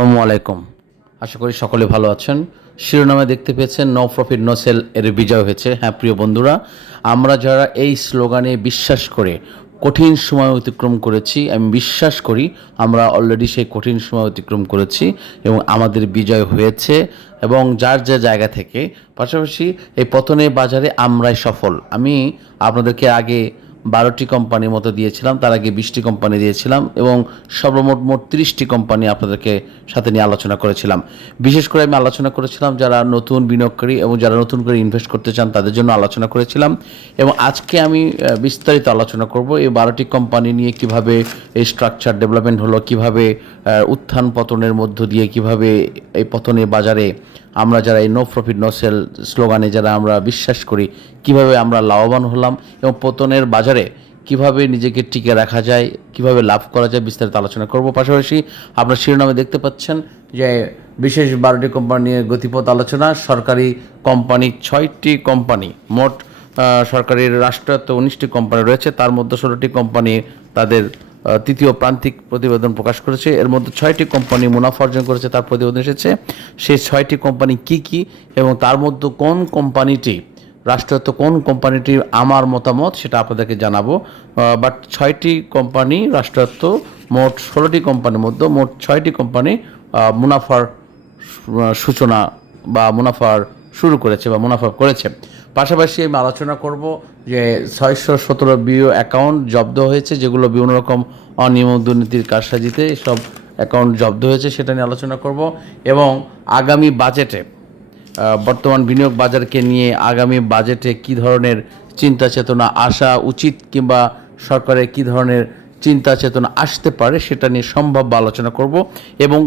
আসসালামু আলাইকুম। আশা করি সকলে ভালো আছেন। শিরোনামে দেখতে পেয়েছেন নো প্রফিট নো সেল এর বিজয় হয়েছে। হ্যাঁ প্রিয় বন্ধুরা, আমরা যারা এই স্লোগানে বিশ্বাস করে কঠিন সময় অতিক্রম করেছি, আমি বিশ্বাস করি আমরা অলরেডি সেই কঠিন সময় অতিক্রম করেছি এবং আমাদের বিজয় হয়েছে এবং যার যে জায়গা থেকে। পাশাপাশি এই পতনের বাজারে আমরাই সফল। আমি আপনাদেরকে আগে বারোটি কোম্পানির মতো দিয়েছিলাম, তার আগে বিশটি কোম্পানি দিয়েছিলাম এবং সর্বমোট, মোট তিরিশটি কোম্পানি আপনাদেরকে সাথে নিয়ে আলোচনা করেছিলাম। বিশেষ করে আমি আলোচনা করেছিলাম যারা নতুন বিনিয়োগকারী এবং যারা নতুন করে ইনভেস্ট করতে চান তাদের জন্য আলোচনা করেছিলাম এবং আজকে আমি বিস্তারিত আলোচনা করব এই বারোটি কোম্পানি নিয়ে কীভাবে এই স্ট্রাকচার ডেভেলপমেন্ট হলো, কীভাবে উত্থান পতনের মধ্য দিয়ে কীভাবে এই পতনের বাজারে আমরা যারা এই নো প্রফিট নো সেল স্লোগানে যারা আমরা বিশ্বাস করি কীভাবে আমরা লাভবান হলাম এবং পতনের বাজারে কীভাবে নিজেকে টিকে রাখা যায় কীভাবে লাভ করা যায় বিস্তারিত আলোচনা করব। পাশাপাশি আপনার শিরোনামে দেখতে পাচ্ছেন যে বিশেষ বারোটি কোম্পানি নিয়ে গতিপথ আলোচনা সরকারি কোম্পানি ছয়টি কোম্পানি মোট আহ, সরকারের রাষ্ট্রায়ত্ত উনিশটি কোম্পানি রয়েছে তার মধ্যে ষোলোটি কোম্পানি তাদের তৃতীয় প্রান্তিক প্রতিবেদন প্রকাশ করেছে। এর মধ্যে ছয়টি কোম্পানি মুনাফা অর্জন করেছে, তার প্রতিবেদন এসেছে। সেই ছয়টি কোম্পানি কি কি এবং তার মধ্যে কোন কোম্পানিটি, রাষ্ট্রায়ত্ত কোন কোম্পানিটি আমার মতামত সেটা আপনাদেরকে জানাব। বাট ছয়টি কোম্পানি রাষ্ট্রায়ত্ত, মোট ষোলোটি কোম্পানির মধ্যে মোট ছয়টি কোম্পানি মুনাফার সূচনা বা মুনাফার শুরু করেছে বা মুনাফা করেছে। পাশাপাশি আমি আলোচনা করব যে ছয়শো সতেরো বিও অ্যাকাউন্ট জব্দ হয়েছে, যেগুলো বিভিন্ন রকম অনিয়ম দুর্নীতির কারসাজিতে সব অ্যাকাউন্ট জব্দ হয়েছে, সেটা নিয়ে আলোচনা করব। এবং আগামী বাজেটে বর্তমান বিনিয়োগ বাজারকে নিয়ে আগামী বাজেটে কি ধরনের চিন্তা চেতনা আসা উচিত কিংবা সরকারের কি ধরনের চিন্তা চেতনা আসতে পারে, সেটা নিয়ে সম্ভাব্য আলোচনা করব। এবং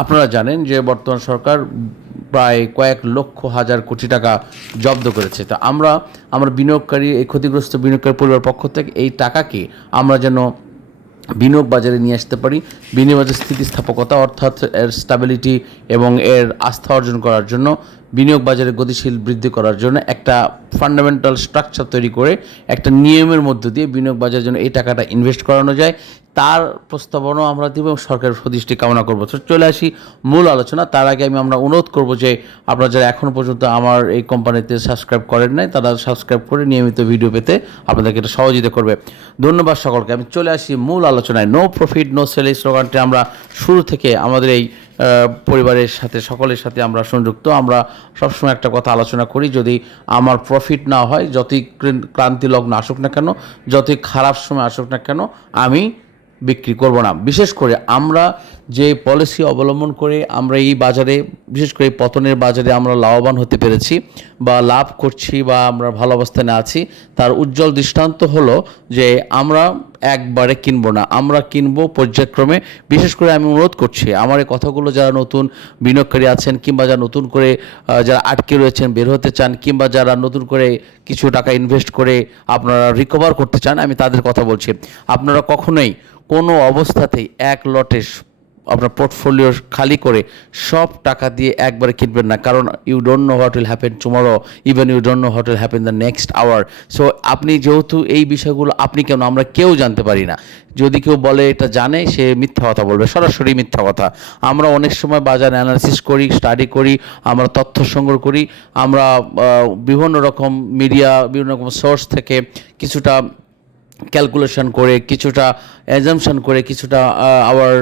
আপনারা জানেন যে বর্তমান সরকার প্রায় কয়েক লক্ষ হাজার কোটি টাকা জব্দ করেছে। তো আমরা আমরা বিনিয়োগকারী, এই ক্ষতিগ্রস্ত বিনিয়োগকারী পরিবার পক্ষ থেকে এই টাকাকে আমরা যেন বিনিয়োগ বাজারে নিয়ে আসতে পারি। বিনিয়োগ বাজারের স্থিতিস্থাপকতা অর্থাৎ এর স্টাবিলিটি এবং এর আস্থা অর্জন করার জন্য বিনিয়োগ বাজারে গতিশীল বৃদ্ধি করার জন্য একটা ফান্ডামেন্টাল স্ট্রাকচার তৈরি করে একটা নিয়মের মধ্য দিয়ে বিনিয়োগ বাজারের জন্য এই টাকাটা ইনভেস্ট করানো যায়। তার প্রস্তাবনাও আমরা দেবো এবং সরকারের প্রতিষ্ঠি কামনা করব। তো চলে আসি মূল আলোচনা। তার আগে আমি আমরা অনুরোধ করব যে আপনারা যারা এখনও পর্যন্ত আমার এই কোম্পানিতে সাবস্ক্রাইব করেন নাই, তারা সাবস্ক্রাইব করে নিয়মিত ভিডিও পেতে আপনাদেরকে এটা সহযোগিতা করবে। ধন্যবাদ সকলকে। আমি চলে আসি মূল আলোচনায়। নো প্রফিট নো সেল এই স্লোগানটি আমরা শুরু থেকে আমাদের এই পরিবারের সাথে, সকলের সাথে আমরা সংযুক্ত। আমরা সবসময় একটা কথা আলোচনা করি, যদি আমার প্রফিট না হয়, যতই ক্রান- ক্রান্তি লগ্ন আসুক না কেন, যতই খারাপ সময় আসুক না কেন, আমি বিক্রি করব না। বিশেষ করে আমরা যে পলিসি অবলম্বন করে আমরা এই বাজারে, বিশেষ করে পতনের বাজারে আমরা লাভবান হতে পেরেছি বা লাভ করছি বা আমরা ভালো অবস্থানে আছি, তার উজ্জ্বল দৃষ্টান্ত হলো যে আমরা একবারে কিনবো না। আমরা কিনবো পর্যায়ক্রমে। বিশেষ করে আমি অনুরোধ করছি, আমার এই কথাগুলো যারা নতুন বিনিয়োগকারী আছেন কিংবা যারা নতুন করে যারা আটকে রয়েছেন, বের হতে চান কিংবা যারা নতুন করে কিছু টাকা ইনভেস্ট করে আপনারা রিকভার করতে চান, আমি তাদের কথা বলছি। আপনারা কখনোই কোনো অবস্থাতেই এক লটে আপনার পোর্টফোলিও খালি করে সব টাকা দিয়ে একবারে কিনবেন না। কারণ you don't know what will happen tomorrow even you don't know what will happen the next hour so আপনি যেহেতু এই বিষয়গুলো আপনি কেন আমরা কেউ জানতে পারি না। যদি কেউ বলে এটা জানে, সে মিথ্যা কথা বলবে, সরাসরি মিথ্যা কথা। আমরা অনেক সময় বাজার অ্যানালিসিস করি স্টাডি করি, আমরা তথ্য সংগ্রহ করি, আমরা বিভিন্ন রকম মিডিয়া বিভিন্ন রকম সোর্স থেকে কিছুটা ক্যালকুলেশন করে, কিছুটা অ্যাজামশন করে, কিছুটা আওয়ার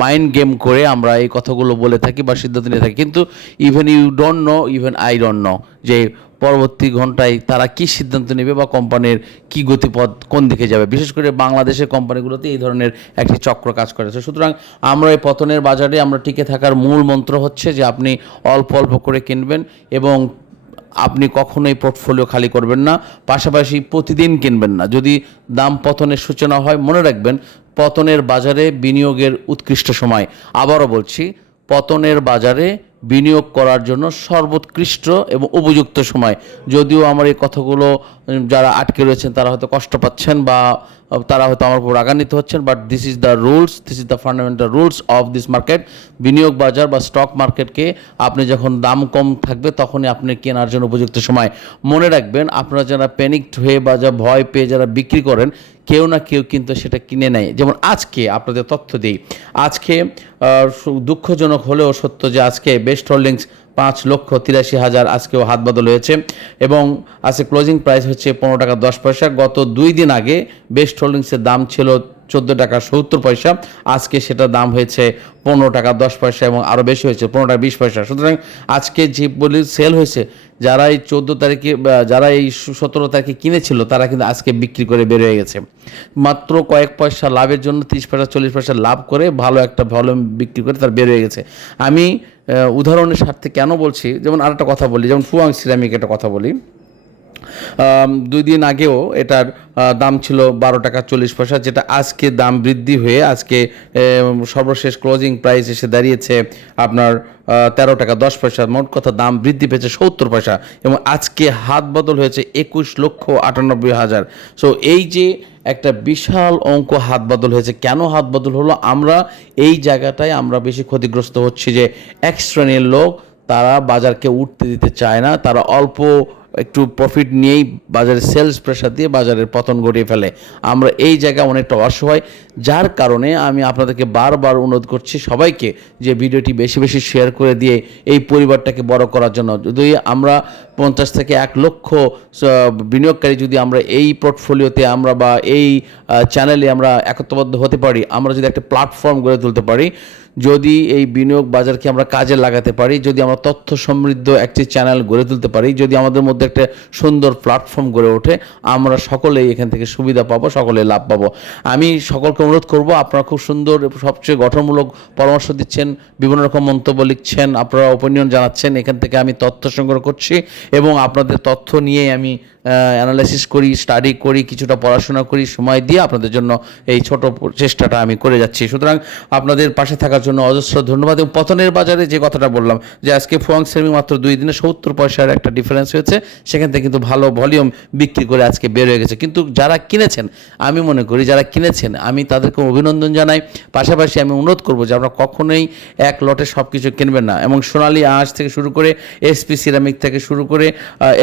মাইন্ড গেম করে আমরা এই কথাগুলো বলে থাকি বা সিদ্ধান্ত নিয়ে থাকি। কিন্তু even you don't know even I don't know যে পরবর্তী ঘন্টায় তারা কি সিদ্ধান্ত নেবে বা কোম্পানির কি গতিপথ কোন দিকে যাবে। বিশেষ করে বাংলাদেশের কোম্পানিগুলোতে এই ধরনের একটি চক্র কাজ করেছে সুতরাং আমরা এই পতনের বাজারে আমরা টিকে থাকার মূল মন্ত্র হচ্ছে যে আপনি অল্প অল্প করে কিনবেন এবং আপনি কখনোই পোর্টফোলিও খালি করবেন না, পাশাপাশি প্রতিদিন কিনবেন না। যদি দাম পতনের সূচনা হয়, মনে রাখবেন পতনের বাজারে বিনিয়োগের উৎকৃষ্ট সময়। আবারও বলছি, পতনের বাজারে বিনিয়োগ করার জন্য সর্বোৎকৃষ্ট এবং উপযুক্ত সময়। যদিও আমার এই কথাগুলো যারা আটকে রয়েছেন, তারা হয়তো কষ্ট পাচ্ছেন বা তারা হয়তো আমার উপর রাগান্বিত হচ্ছেন but this is the rules this is the fundamental rules of this market বিনিয়োগ বাজার বা স্টক মার্কেটকে আপনি যখন দাম কম থাকবে, তখনই আপনি কেনার জন্য উপযুক্ত সময়। মনে রাখবেন, আপনারা যারা প্যানিকড হয়ে বা যা ভয় পেয়ে যারা বিক্রি করেন, কেউ না কেউ কিন্তু সেটা কিনে নেয়। যেমন আজকে আপনাদের তথ্য দিই। আজকে দুঃখজনক হলেও সত্য যে আজকে বেস্ট হোল্ডিংস পাঁচ লক্ষ তিরাশি হাজার আজকেও হাত বদল হয়েছে। এবং আজকে ক্লোজিং প্রাইস হচ্ছে পনেরো টাকা দশ পয়সা। গত দুই দিন আগে বেস্ট হোল্ডিংসের দাম ছিল চোদ্দ টাকা সত্তর পয়সা। আজকে সেটা দাম হয়েছে পনেরো টাকা দশ পয়সা এবং আরও বেশি হয়েছে পনেরো টাকা বিশ পয়সা। সুতরাং আজকে যে বলি সেল হয়েছে, যারা এই চোদ্দ তারিখে যারা এই সতেরো তারিখে কিনেছিল, তারা কিন্তু আজকে বিক্রি করে বের হয়ে গেছে। মাত্র কয়েক পয়সা লাভের জন্য তিরিশ পয়সা চল্লিশ পয়সা লাভ করে ভালো একটা ভলিউম বিক্রি করে তার বের হয়ে গেছে। আমি উদাহরণের স্বার্থে কেন বলছি? যেমন আরেকটা কথা বলি যেমন ফুয়াং সিরামিক একটা কথা বলি। দুই দিন আগেও এটার দাম ছিল বারো টাকা চল্লিশ পয়সা, যেটা আজকে দাম বৃদ্ধি হয়ে আজকে সর্বশেষ ক্লোজিং প্রাইস এসে দাঁড়িয়েছে আপনার তেরো টাকা দশ পয়সা। মোট কথা দাম বৃদ্ধি পেয়েছে সত্তর পয়সা এবং আজকে হাত বদল হয়েছে একুশ লক্ষ আটানব্বই হাজার। সো এই যে একটা বিশাল অঙ্ক হাত বদল হয়েছে, কেন হাত বদল হলো? আমরা এই জায়গাটায় আমরা বেশি ক্ষতিগ্রস্ত হচ্ছি যে, এক শ্রেণির লোক তারা বাজারকে উঠতে দিতে চায় না, তারা অল্প একটু প্রফিট নিয়েই বাজারে সেলস প্রেশার দিয়ে বাজারের পতন ঘটিয়ে ফেলে। আমরা এই জায়গায় অনেকটা অসহায়, যার কারণে আমি আপনাদেরকে বারবার অনুরোধ করছি সবাইকে যে ভিডিওটি বেশি বেশি শেয়ার করে দিয়ে এই পরিবারটাকে বড় করার জন্য। যদি আমরা পঞ্চাশ থেকে এক লক্ষ বিনিয়োগকারী যদি আমরা এই পোর্টফোলিওতে আমরা বা এই চ্যানেলে আমরা একত্রবদ্ধ হতে পারি, আমরা যদি একটা প্ল্যাটফর্ম গড়ে তুলতে পারি যদি এই বিনিয়োগ বাজারকে আমরা কাজে লাগাতে পারি, যদি আমরা তথ্য সমৃদ্ধ একটি চ্যানেল গড়ে তুলতে পারি, যদি আমাদের মধ্যে একটা সুন্দর প্ল্যাটফর্ম গড়ে ওঠে, আমরা সকলেই এখান থেকে সুবিধা পাবো, সকলে লাভ পাবো। আমি সকলকে অনুরোধ করব, আপনারা খুব সুন্দর সবচেয়ে গঠনমূলক পরামর্শ দিচ্ছেন, বিভিন্ন রকম মন্তব্য লিখছেন, আপনারা ওপিনিয়ন জানাচ্ছেন, এখান থেকে আমি তথ্য সংগ্রহ করছি এবং আপনাদের তথ্য নিয়ে আমি অ্যানালাইসিস করি স্টাডি করি, কিছুটা পড়াশোনা করি, সময় দিয়ে আপনাদের জন্য এই ছোট চেষ্টাটা আমি করে যাচ্ছি। সুতরাং আপনাদের পাশে থাকার জন্য অজস্র ধন্যবাদ এবং পতনের বাজারে যে কথাটা বললাম, যে আজকে ফুয়াং সেমি মাত্র দুই দিনে সত্তর পয়সার একটা ডিফারেন্স হয়েছে, সেখান থেকে কিন্তু ভালো ভলিউম বিক্রি করে আজকে বের হয়ে গেছে। কিন্তু যারা কিনেছেন, আমি মনে করি যারা কিনেছেন, আমি তাদেরকে অভিনন্দন জানাই। পাশাপাশি আমি অনুরোধ করব যে আপনারা কখনোই এক লটে সব কিছু কিনবেন না। এবং সোনালি আঁশ থেকে শুরু করে এসপি সিরামিক থেকে শুরু করে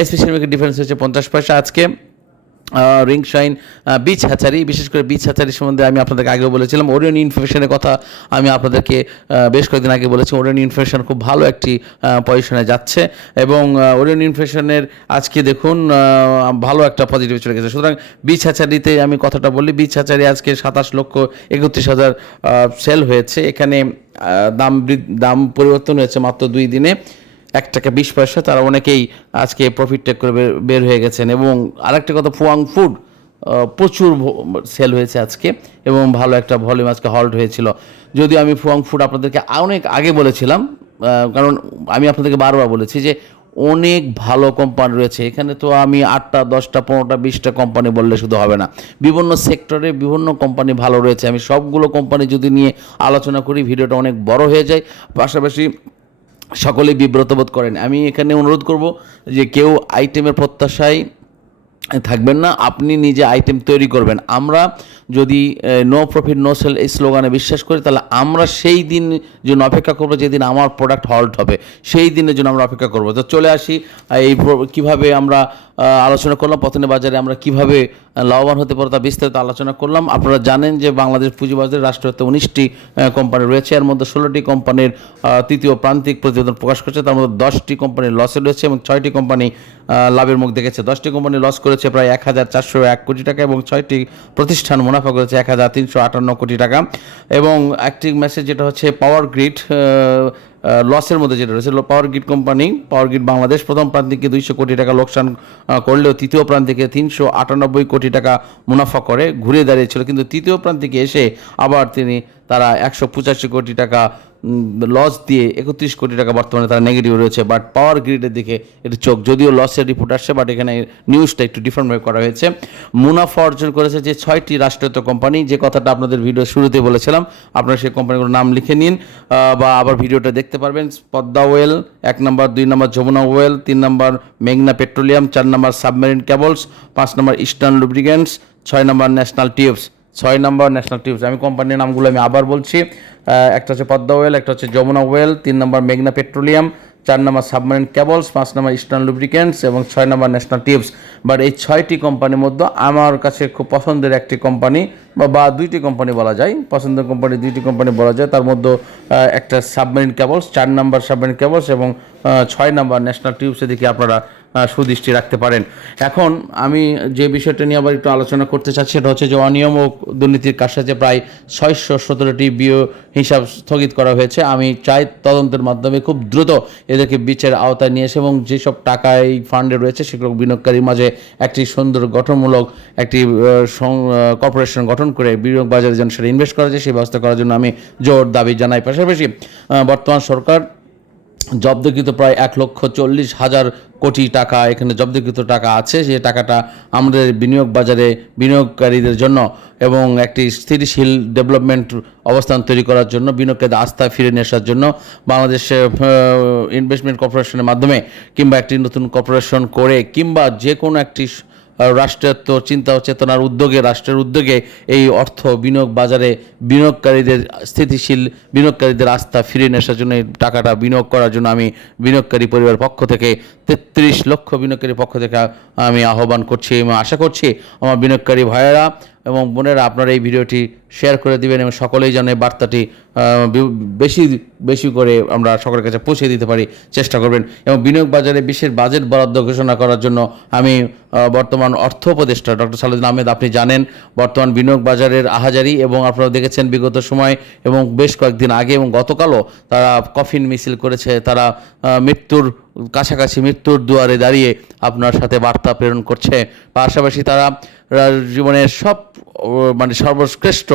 এসপি সিরামিকের ডিফারেন্স হচ্ছে পঞ্চাশ পয়সা আজকে রিং শাইন বিচ হ্যাচারি বিশেষ করে বিচ হ্যাচারি সম্বন্ধে আমি আপনাদেরকে আগেও বলেছিলাম ওরিয়ন ইনফরমেশনের কথা আমি আপনাদেরকে বেশ কয়েকদিন আগে বলেছি ওরিয়ন ইনফরমেশন খুব ভালো একটি পজিশনে যাচ্ছে এবং ওরিয়ন ইনফরমেশনের আজকে দেখুন ভালো একটা পজিটিভ চলে গেছে। সুতরাং বিচ হ্যাচারিতে আমি কথাটা বলি বিচ হ্যাচারি আজকে সাতাশ লক্ষ একত্রিশ হাজার সেল হয়েছে। এখানে দাম দাম পরিবর্তন হয়েছে মাত্র দুই দিনে। এক টাকা বিশ পয়সা, তারা অনেকেই আজকে প্রফিট টেক করে বের- হয়ে গেছেন। এবং আরেকটা কথা ফুয়াং ফুড প্রচুর সেল হয়েছে আজকে এবং ভালো একটা ভলিউম আজকে হল্ট হয়েছিল। যদিও আমি ফুয়াং ফুড আপনাদেরকে অনেক আগে বলেছিলাম কারণ আমি আপনাদেরকে বারবার বলেছি যে অনেক ভালো কোম্পানি রয়েছে। এখানে তো আমি আটটা, দশটা, পনেরোটা, বিশটা কোম্পানি বললে শুধু হবে না। বিভিন্ন সেক্টরে বিভিন্ন কোম্পানি ভালো রয়েছে। আমি সবগুলো কোম্পানি যদি নিয়ে আলোচনা করি, ভিডিওটা অনেক বড় হয়ে যায়। পাশাপাশি সকলেই বিব্রত বোধ করেন। আমি এখানে অনুরোধ করব যে কেউ আইটেমের প্রত্যাশায় থাকবেন না, আপনি নিজে আইটেম তৈরি করবেন। আমরা যদি নো প্রফিট নো সেল এই স্লোগানে বিশ্বাস করি, তাহলে আমরা সেই দিন জন্য অপেক্ষা করব যেদিন আমার প্রোডাক্ট হল্ট হবে। সেই দিনের জন্য আমরা অপেক্ষা করব। তো চলে আসি এই কীভাবে আমরা আলোচনা করলাম। পতনের বাজারে আমরা কীভাবে লাভবান হতে পারো তা বিস্তারিত আলোচনা করলাম। আপনারা জানেন যে বাংলাদেশ পুঁজিবাজারে রাষ্ট্রায়ত্ত উনিশটি কোম্পানি রয়েছে। এর মধ্যে ষোলোটি কোম্পানির তৃতীয় প্রান্তিক প্রতিবেদন প্রকাশ করেছে। তার মধ্যে দশটি কোম্পানি লসে রয়েছে এবং ছয়টি কোম্পানি লাভের মুখ দেখেছে। দশটি কোম্পানি লস করেছে প্রায় এক হাজার চারশো এক কোটি টাকা এবং ছয়টি প্রতিষ্ঠান মুনাফা করেছে এক হাজার তিনশো আটান্ন কোটি টাকা। এবং একটি মেসেজ যেটা হচ্ছে পাওয়ার গ্রিড লসের মধ্যে যেটা রয়েছে power grid company power grid Bangladesh প্রথম প্রান্তিকে দুইশো কোটি টাকা লোকসান করলেও তৃতীয় প্রান্তিকে তিনশো আটানব্বই কোটি টাকা মুনাফা করে ঘুরে দাঁড়িয়েছিল। কিন্তু তৃতীয় প্রান্তিকে এসে আবার তিনি তারা একশো পঁচাশি কোটি টাকা লস দিয়ে একত্রিশ কোটি টাকা বর্তমানে তারা নেগেটিভ রয়েছে বাট পাওয়ার গ্রিডের দিকে একটু চোখ। যদিও লসের রিপোর্ট আসছে বাট এখানে নিউজটা একটু ডিফারেন্টভাবে করা হয়েছে। মুনাফা অর্জন করেছে যে ছয়টি রাষ্ট্রায়ত্ত কোম্পানি যে কথাটা আপনাদের ভিডিও শুরুতে বলেছিলাম, আপনারা সেই কোম্পানিগুলোর নাম লিখে নিন বা আবার ভিডিওটা দেখতে পারবেন। পদ্মা ওয়েল, এক নম্বর, দুই নম্বর, যমুনা ওয়েল, তিন নম্বর, মেঘনা পেট্রোলিয়াম, চার নম্বর, সাবমেরিন কেবলস, পাঁচ নম্বর, ইস্টার্ন লুব্রিগেন্টস ছয় নম্বর ন্যাশনাল টিউবস ছয় নম্বর ন্যাশনাল টিউবস আমি কোম্পানির নামগুলো আমি আবার বলছি। একটা হচ্ছে পদ্মা ওয়েল, একটা হচ্ছে যমুনা ওয়েল, তিন নম্বর মেঘনা পেট্রোলিয়াম, চার নম্বর সাবমারিন কেবলস, পাঁচ নম্বর ইস্টার্ন লুব্রিকেন্টস এবং ছয় নম্বর ন্যাশনাল টিউবস বাট এই ছয়টি কোম্পানির মধ্যে আমার কাছে খুব পছন্দের একটি কোম্পানি বা বা দুইটি কোম্পানি বলা যায়। পছন্দের কোম্পানি দুইটি কোম্পানি বলা যায়। তার মধ্যে একটা সাবমেরিন কেবলস, চার নম্বর সাবমেরিন কেবলস এবং ছয় নম্বর ন্যাশনাল টিউবসের দিকে আপনারা সুদৃষ্টি রাখতে পারেন। এখন আমি যে বিষয়টা নিয়ে আবার একটু আলোচনা করতে চাচ্ছি, সেটা হচ্ছে যে অনিয়ম ও দুর্নীতির কারসাজে প্রায় ছয়শো সতেরোটি বিও হিসাব স্থগিত করা হয়েছে। আমি চাই তদন্তের মাধ্যমে খুব দ্রুত এদেরকে বিচারের আওতায় নিয়ে এসে এবং যেসব টাকা এই ফান্ডে রয়েছে, সেগুলো বিনিয়োগকারীর মাঝে একটি সুন্দর গঠনমূলক একটি কর্পোরেশন গঠন করে বিনিয়োগ বাজারে যেন সেটা ইনভেস্ট করা যায়, সেই ব্যবস্থা করার জন্য আমি জোর দাবি জানাই। পাশাপাশি বর্তমান সরকার জব্দকৃত প্রায় এক লক্ষ চল্লিশ হাজার কোটি টাকা এখানে জব্দকৃত টাকা আছে। যে টাকাটা আমাদের বিনিয়োগ বাজারে বিনিয়োগকারীদের জন্য এবং একটি স্থিতিশীল ডেভেলপমেন্ট অবস্থান তৈরি করার জন্য বিনিয়োগকারীদের আস্থা ফিরে নিয়ে আসার জন্য বাংলাদেশে ইনভেস্টমেন্ট কর্পোরেশনের মাধ্যমে কিংবা একটি নতুন কর্পোরেশন করে কিংবা যে কোনো একটি রাষ্ট্রায়ত্ত চিন্তা চেতনার উদ্যোগে, রাষ্ট্রের উদ্যোগে এই অর্থ বিনিয়োগ বাজারে বিনিয়োগকারীদের স্থিতিশীল বিনিয়োগকারীদের আস্থা ফিরে নেশার জন্য টাকাটা বিনিয়োগ করার জন্য আমি বিনিয়োগকারী পরিবার পক্ষ থেকে, তেত্রিশ লক্ষ বিনিয়োগকারী পক্ষ থেকে আমি আহ্বান করছি এবং আশা করছি আমার বিনিয়োগকারী ভাইয়েরা এবং বোনেরা আপনারা এই ভিডিওটি শেয়ার করে দিবেন এবং সকলেই যেন এই বার্তাটি বেশি বেশি করে আমরা সকলের কাছে পৌঁছে দিতে পারি, চেষ্টা করবেন। এবং বিনিয়োগ বাজারে বিশেষ বাজেট বরাদ্দ ঘোষণা করার জন্য আমি বর্তমান অর্থ উপদেষ্টা ডক্টর সালেদিন আহমেদ, আপনি জানেন, বর্তমান বিনিয়োগ বাজারের আহাজারি এবং আপনারা দেখেছেন বিগত সময় এবং বেশ কয়েকদিন আগে এবং গতকালও তারা কফিন মিছিল করেছে, তারা মৃত্যুর কাছাকাছি মৃত্যুর দুয়ারে দাঁড়িয়ে আপনার সাথে বার্তা প্রেরণ করছে। পাশাপাশি তারা জীবনের সব মানে সর্বশ্রেষ্ঠ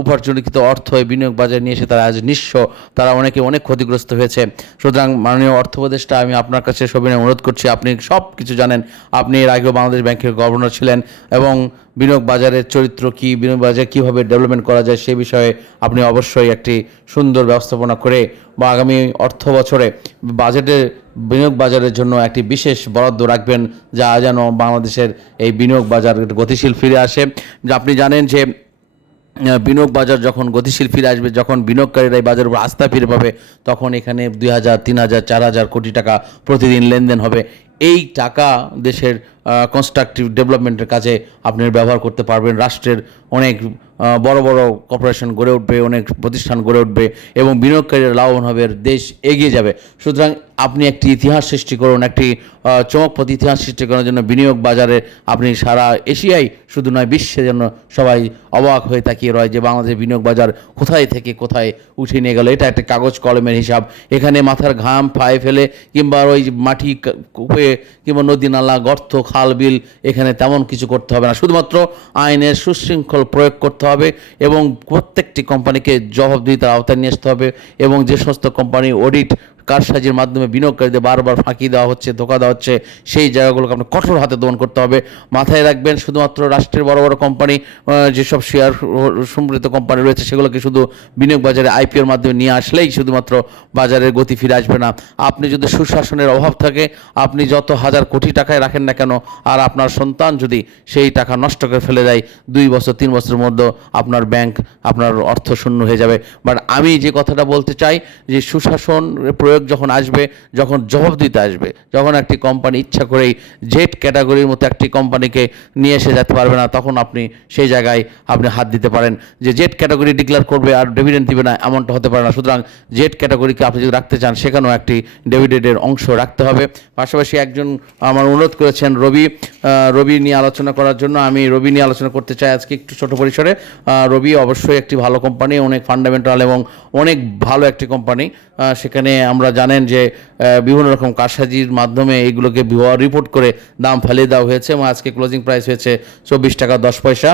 উপার্জনকৃত অর্থ বিনিয়োগ বাজারে নিয়ে এসে তারা আজ নিঃস্ব। তারা অনেকে অনেক ক্ষতিগ্রস্ত হয়েছে। সুতরাং মাননীয় অর্থ উপদেষ্টা আমি আপনার কাছে সবিনয় অনুরোধ করছি, আপনি সব কিছু জানেন। আপনি এর আগেও বাংলাদেশ ব্যাংকের গভর্নর ছিলেন এবং বিনিয়োগ বাজারের চরিত্র কি, বিনিয়োগ বাজারে কীভাবে ডেভেলপমেন্ট করা যায় সে বিষয়ে আপনি অবশ্যই একটি সুন্দর ব্যবস্থাপনা করে বা আগামী অর্থ বছরে বাজেটে বিনিয়োগ বাজারের জন্য একটি বিশেষ বরাদ্দ রাখবেন, যা যেন বাংলাদেশের এই বিনিয়োগ বাজার গতিশীল ফিরে আসে। আপনি জানেন যে বিনিয়োগ বাজার যখন গতিশীল ফিরে আসবে, যখন বিনিয়োগকারীরা এই বাজারের উপর আস্থা ফিরে পাবে, তখন এখানে দুই হাজার, তিন হাজার, চার হাজার কোটি টাকা প্রতিদিন লেনদেন হবে। এই টাকা দেশের কনস্ট্রাকটিভ ডেভেলপমেন্টের কাজে আপনি ব্যবহার করতে পারবেন। রাষ্ট্রের অনেক বড় বড় কর্পোরেশন গড়ে উঠবে, অনেক প্রতিষ্ঠান গড়ে উঠবে এবং বিনিয়োগকারীরা লাভবান হবে, দেশ এগিয়ে যাবে। সুতরাং আপনি একটি ইতিহাস সৃষ্টি করুন, একটি চমকপ্রদ ইতিহাস সৃষ্টি করার জন্য বিনিয়োগ বাজারে আপনি সারা এশিয়ায় শুধু নয়, বিশ্বে যেন সবাই অবাক হয়ে তাকিয়ে রয় যে বাংলাদেশের বিনিয়োগ বাজার কোথায় থেকে কোথায় উঠে নিয়ে গেল। এটা একটা কাগজ কলমের হিসাব। এখানে মাথার ঘাম পায়ে ফেলে কিংবা ওই মাটি কুপে কিংবা নদী নালা গর্ত খাল বিল এখানে তেমন কিছু করতে হবে না। শুধুমাত্র আইনের সুশৃঙ্খল প্রয়োগ করতে হবে এবং প্রত্যেকটি কোম্পানিকে জবাবদিহিতার আওতায় নিয়ে আসতে হবে এবং যে সমস্ত কোম্পানি অডিট কারসাজির মাধ্যমে বিনিয়োগকারীদের বারবার ফাঁকি দেওয়া হচ্ছে, ধোকা দেওয়া হচ্ছে, সেই জায়গাগুলোকে আপনার কঠোর হাতে দমন করতে হবে। মাথায় রাখবেন, শুধুমাত্র রাষ্ট্রের বড় বড় কোম্পানি যেসব শেয়ার সম্পৃক্ত কোম্পানি রয়েছে, সেগুলোকে শুধু বিনিয়োগ বাজারে আইপিওর মাধ্যমে নিয়ে আসলেই শুধুমাত্র বাজারের গতি ফিরে আসবে না। আপনি যদি সুশাসনের অভাব থাকে, আপনি যত হাজার কোটি টাকায় রাখেন না কেন, আর আপনার সন্তান যদি সেই টাকা নষ্ট করে ফেলে দেয়, দুই বছর, তিন বছরের মধ্যে আপনার ব্যাংক আপনার অর্থ শূন্য হয়ে যাবে। বাট আমি যে কথাটা বলতে চাই, যে সুশাসন প্রয়োগ যখন আসবে, যখন জবাব দিতে আসবে, যখন একটি কোম্পানি ইচ্ছা করেই জেট ক্যাটাগরির মতো একটি কোম্পানিকে নিয়ে এসে যেতে পারবে না, তখন আপনি সেই জায়গায় আপনি হাত দিতে পারেন। যে জেট ক্যাটাগরি ডিক্লেয়ার করবে আর ডেভিডেন্ট দিবে না, এমনটা হতে পারে না। সুতরাং জেট ক্যাটাগরিকে আপনি যদি রাখতে চান, সেখানেও একটি ডিভিডেন্ডের অংশ রাখতে হবে। পাশাপাশি একজন আমার অনুরোধ করেছেন রবি রবি নিয়ে আলোচনা করার জন্য। আমি রবি নিয়ে আলোচনা করতে চাই আজকে একটু ছোট পরিসরে। রবি অবশ্যই একটি ভালো কোম্পানি, অনেক ফান্ডামেন্টাল এবং অনেক ভালো একটি কোম্পানি। সেখানে আমরা জানেন যে বিভিন্ন রকম কারসাজির মাধ্যমে এইগুলোকে রিপোর্ট করে দাম ফেলে দেওয়া হয়েছে এবং আজকে ক্লোজিং প্রাইস হয়েছে চব্বিশ টাকা দশ পয়সা।